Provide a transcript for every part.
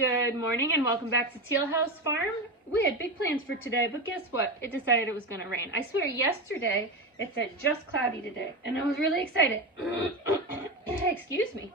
Good morning and welcome back to Teal House Farm. We had big plans for today, but guess what? It decided it was going to rain. I swear yesterday it said just cloudy today, and I was really excited. Excuse me.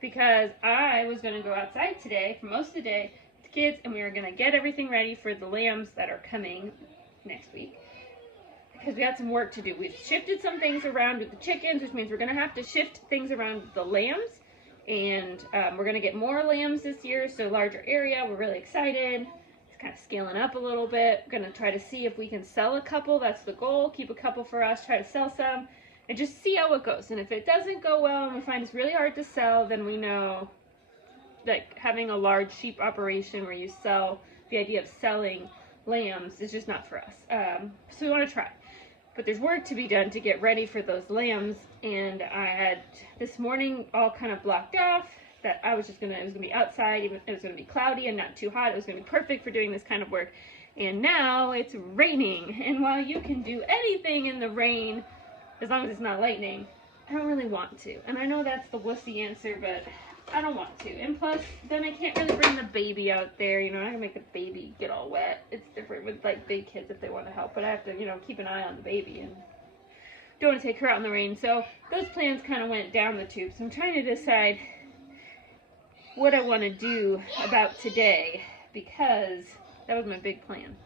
Because I was going to go outside today for most of the day with the kids, and we were going to get everything ready for the lambs that are coming next week. Because we had some work to do. We've shifted some things around with the chickens, which means we're going to have to shift things around with the lambs. And we're going to get more lambs this year, so larger area. We're really excited. It's kind of scaling up a little bit. We're going to try to see if we can sell a couple. That's the goal. Keep a couple for us, try to sell some, and just see how it goes. And if it doesn't go well and we find it's really hard to sell, then we know like having a large sheep operation where you sell, the idea of selling lambs is just not for us. So we want to try. But there's work to be done to get ready for those lambs, and I had this morning all kind of blocked off that I was just gonna, it was gonna be outside, even it was gonna be cloudy and not too hot. It was gonna be perfect for doing this kind of work. And now it's raining, and while you can do anything in the rain, as long as it's not lightning, I don't really want to. And I know that's the wussy answer, but I don't want to. And plus, then I can't really bring the baby out there. You know, I can make the baby get all wet. It's different with like big kids if they want to help, but I have to, you know, keep an eye on the baby and don't want to take her out in the rain. So those plans kind of went down the tube. So I'm trying to decide what I want to do about today, because that was my big plan.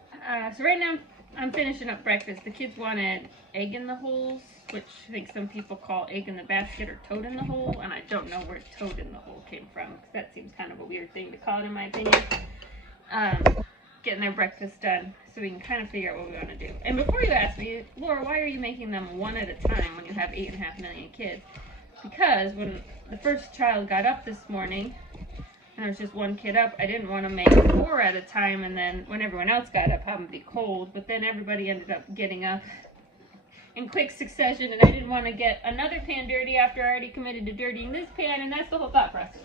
So right now I'm finishing up breakfast. The kids wanted egg in the holes, which I think some people call egg in the basket or toad in the hole, and I don't know where toad in the hole came from, because that seems kind of a weird thing to call it in my opinion. Getting their breakfast done so we can kind of figure out what we want to do. And before you ask me, Laura, why are you making them one at a time when you have 8.5 million kids? Because when the first child got up this morning, and there was just one kid up, I didn't want to make 4 at a time, and then when everyone else got up, have them be cold, but then everybody ended up getting up in quick succession, and I didn't want to get another pan dirty after I already committed to dirtying this pan, and that's the whole thought process.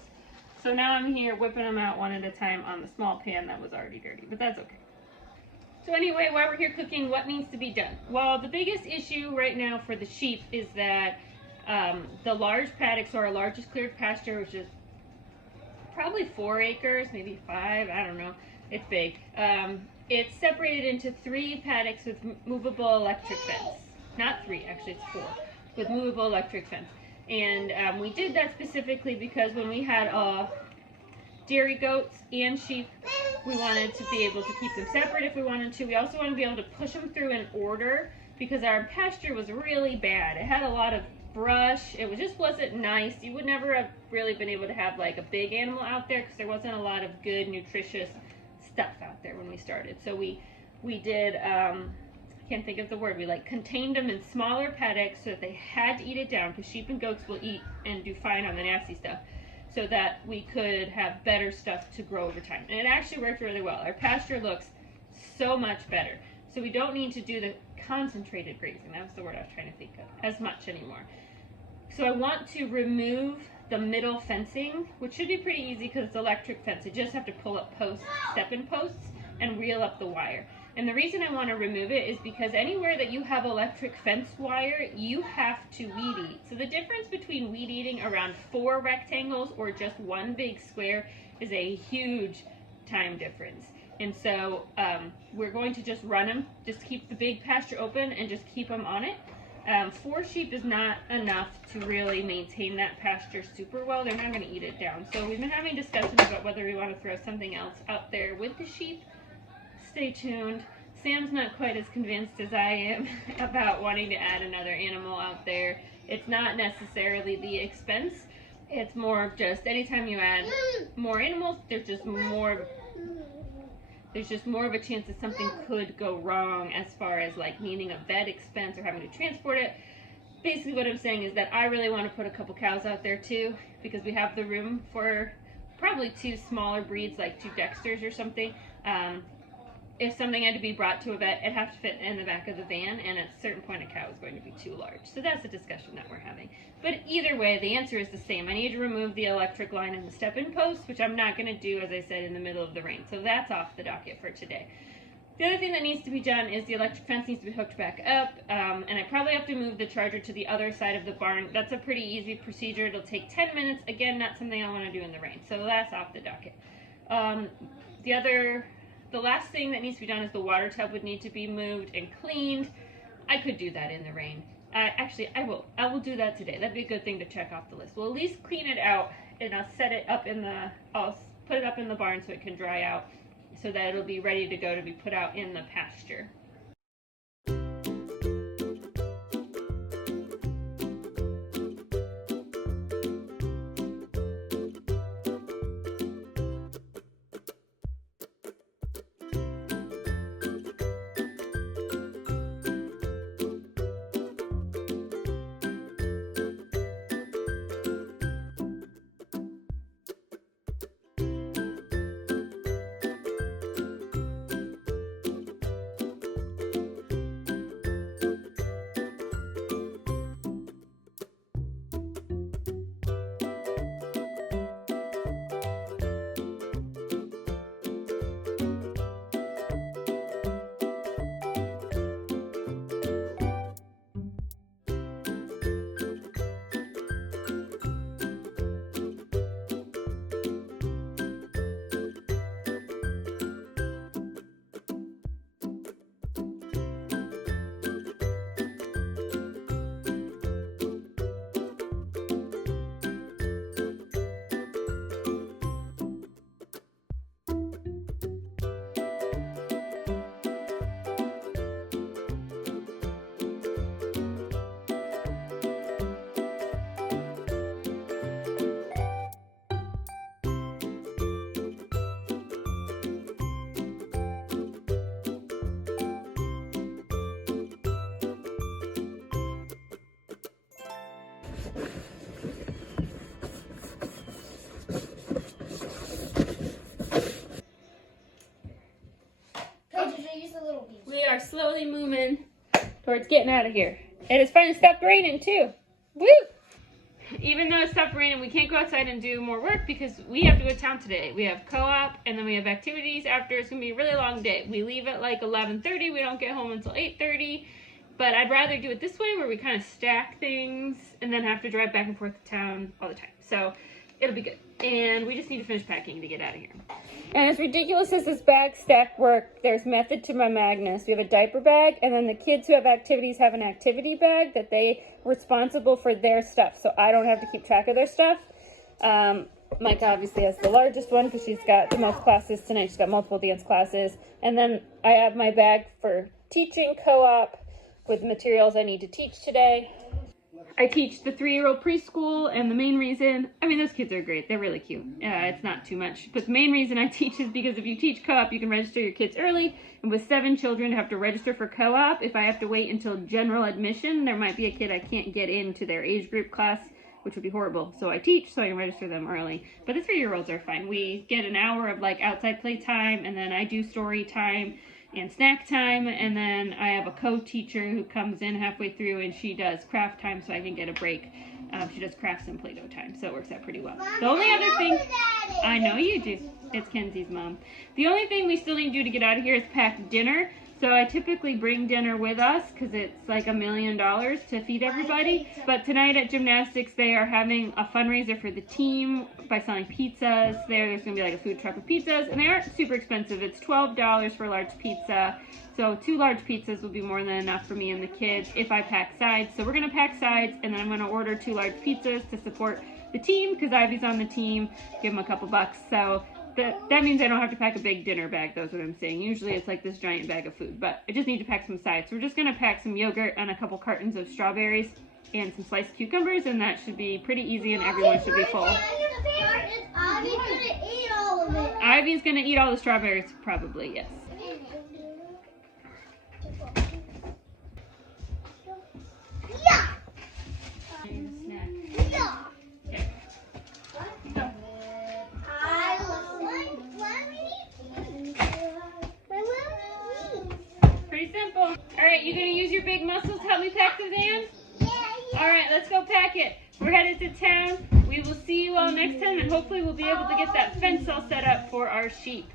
So now I'm here whipping them out one at a time on the small pan that was already dirty, but that's okay. So anyway, while we're here cooking, what needs to be done? Well, the biggest issue right now for the sheep is that the large paddocks, or our largest cleared pasture, which is probably 4 acres, maybe 5, I don't know, it's big. It's separated into 3 paddocks with movable electric fence. Not 3, actually it's 4, with movable electric fence. And we did that specifically because when we had dairy goats and sheep, we wanted to be able to keep them separate if we wanted to. We also wanted to be able to push them through in order, because our pasture was really bad. It had a lot of brush. It just wasn't nice. You would never have really been able to have like a big animal out there, because there wasn't a lot of good nutritious stuff out there when we started. So we did can't think of the word, we like contained them in smaller paddocks so that they had to eat it down, because sheep and goats will eat and do fine on the nasty stuff, so that we could have better stuff to grow over time. And it actually worked really well. Our pasture looks so much better. So we don't need to do the concentrated grazing, that was the word I was trying to think of, as much anymore. So I want to remove the middle fencing, which should be pretty easy because it's electric fence. You just have to pull up posts, step-in posts, and reel up the wire. And the reason I want to remove it is because anywhere that you have electric fence wire, you have to weed eat. So the difference between weed eating around 4 rectangles or just 1 big square is a huge time difference. And so we're going to just run them, just keep the big pasture open and just keep them on it. 4 sheep is not enough to really maintain that pasture super well. They're not going to eat it down. So we've been having discussions about whether we want to throw something else out there with the sheep. Stay tuned. Sam's not quite as convinced as I am about wanting to add another animal out there. It's not necessarily the expense. It's more of just anytime you add more animals, there's just more of a chance that something could go wrong as far as like needing a vet expense or having to transport it. Basically what I'm saying is that I really want to put a couple cows out there too, because we have the room for probably 2 smaller breeds, like 2 Dexters or something. If something had to be brought to a vet, it'd have to fit in the back of the van, and at a certain point a cow is going to be too large. So that's a discussion that we're having. But either way, the answer is the same. I need to remove the electric line and the step-in post, which I'm not going to do, as I said, in the middle of the rain. So that's off the docket for today. The other thing that needs to be done is the electric fence needs to be hooked back up, and I probably have to move the charger to the other side of the barn. That's a pretty easy procedure. It'll take 10 minutes. Again, not something I want to do in the rain. So that's off the docket. The last thing that needs to be done is the water tub would need to be moved and cleaned. I could do that in the rain. Actually, I will. I will do that today. That'd be a good thing to check off the list. We'll at least clean it out, and I'll set it up I'll put it up in the barn so it can dry out, so that it'll be ready to go to be put out in the pasture. We are slowly moving towards getting out of here. It has finally stopped raining too. Woo! Even though it stopped raining, we can't go outside and do more work because we have to go to town today. We have co-op and then we have activities after. It's going to be a really long day. We leave at like 11:30. We don't get home until 8:30. But I'd rather do it this way where we kind of stack things and then have to drive back and forth to town all the time. So it'll be good. And we just need to finish packing to get out of here. And as ridiculous as this bag stack work, there's method to my madness. We have a diaper bag, and then the kids who have activities have an activity bag that they responsible for their stuff. So I don't have to keep track of their stuff. Micah obviously has the largest one because she's got the most classes tonight. She's got multiple dance classes. And then I have my bag for teaching co-op with materials I need to teach today. I teach the 3-year-old preschool, and the main reason, I mean, those kids are great. They're really cute. It's not too much. But the main reason I teach is because if you teach co-op, you can register your kids early. And with 7 children to have to register for co-op, if I have to wait until general admission, there might be a kid I can't get into their age group class, which would be horrible. So I teach so I can register them early. But the 3-year-olds are fine. We get an hour of like outside play time, and then I do story time and snack time, and then I have a co-teacher who comes in halfway through and she does craft time so I can get a break. She does crafts and Play-Doh time, so it works out pretty well. Mom, the only other thing, I know you do. It's Kenzie's mom. The only thing we still need to do to get out of here is pack dinner. So I typically bring dinner with us because it's like $1 million to feed everybody. But tonight at gymnastics, they are having a fundraiser for the team by selling pizzas. There's going to be like a food truck with pizzas, and they aren't super expensive. It's $12 for a large pizza. So 2 large pizzas will be more than enough for me and the kids if I pack sides. So we're going to pack sides, and then I'm going to order 2 large pizzas to support the team because Ivy's on the team. Give them a couple bucks. So that means I don't have to pack a big dinner bag, that's what I'm saying. Usually it's like this giant bag of food, but I just need to pack some sides. So we're just going to pack some yogurt and a couple cartons of strawberries and some sliced cucumbers, and that should be pretty easy and everyone should be full. Ivy's going to eat all of it. Ivy's going to eat all the strawberries, probably, yes. Yeah. Yeah. Pretty simple. All right, you gonna use your big muscles to help me pack the van? Yeah. All right, let's go pack it. We're headed to town. We will see you all next time, and hopefully we'll be able to get that fence all set up for our sheep.